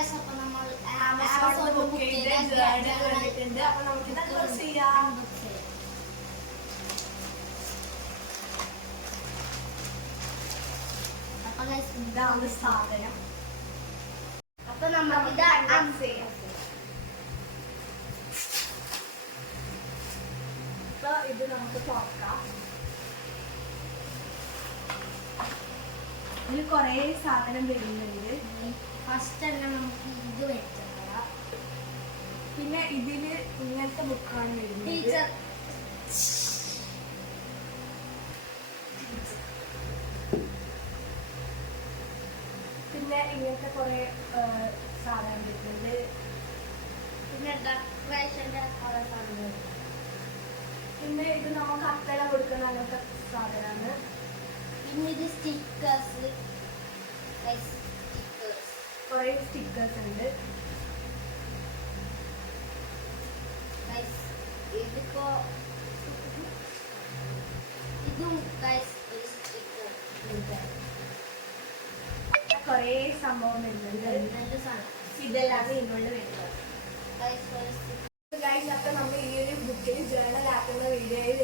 Guys, അപ്പോൾ നമ്മൾ ആമസോണിൽ ബുക്ക് ചെയ്ത് ജേർണൽ വന്നിട്ടുണ്ട്. അപ്പോൾ നമുക്ക് ഇത് അൺബോക്സ് ചെയ്യാം. അപ്പോൾ ഗൈസ്, ഇതാണ് സാധനം. അപ്പോൾ നമുക്ക് ഇത് അൺബോക്സ് ചെയ്യാം. അപ്പോൾ ഇത് നമുക്ക് തുറക്കാം. ഇതിൽ കുറേ സാധനം വരുന്നുണ്ട്. ഫസ്റ്റ് തന്നെ നമുക്ക് ഇത് വെച്ചോളാം. പിന്നെ ഇതില് ഇങ്ങനത്തെ ബുക്കാണ് വരുന്നത്. ടീച്ചർ പിന്നെ ഇങ്ങനത്തെ കുറെ സാധനം വരുന്നുണ്ട്. പിന്നെ ഡെക്കറേഷൻ്റെ കുറേ സാധനങ്ങൾ. പിന്നെ ഇത് നമുക്ക് അത്തല കൊടുക്കുന്ന അങ്ങനത്തെ സാധനമാണ്. പിന്നെ ഇത് സ്റ്റിക്കേഴ്സ്, കുറെ സ്റ്റിക്കേഴ്സ് ഉണ്ട്. ഇതിപ്പോ ഇതും ഒരു സ്റ്റിക്കർ. കുറെ സംഭവം വരുന്നുണ്ട്. നല്ല സാധനം. ഇതെല്ലാം ഇങ്ങോട്ട് വരുന്നത്. ഗൈസ്, ഒരു സ്റ്റിക്കർ. ഗൈസ്, അപ്പോൾ നമ്മൾ ഈ ഒരു ബുക്കിൽ ജേർണൽ ആക്കുന്ന വീഡിയോയിൽ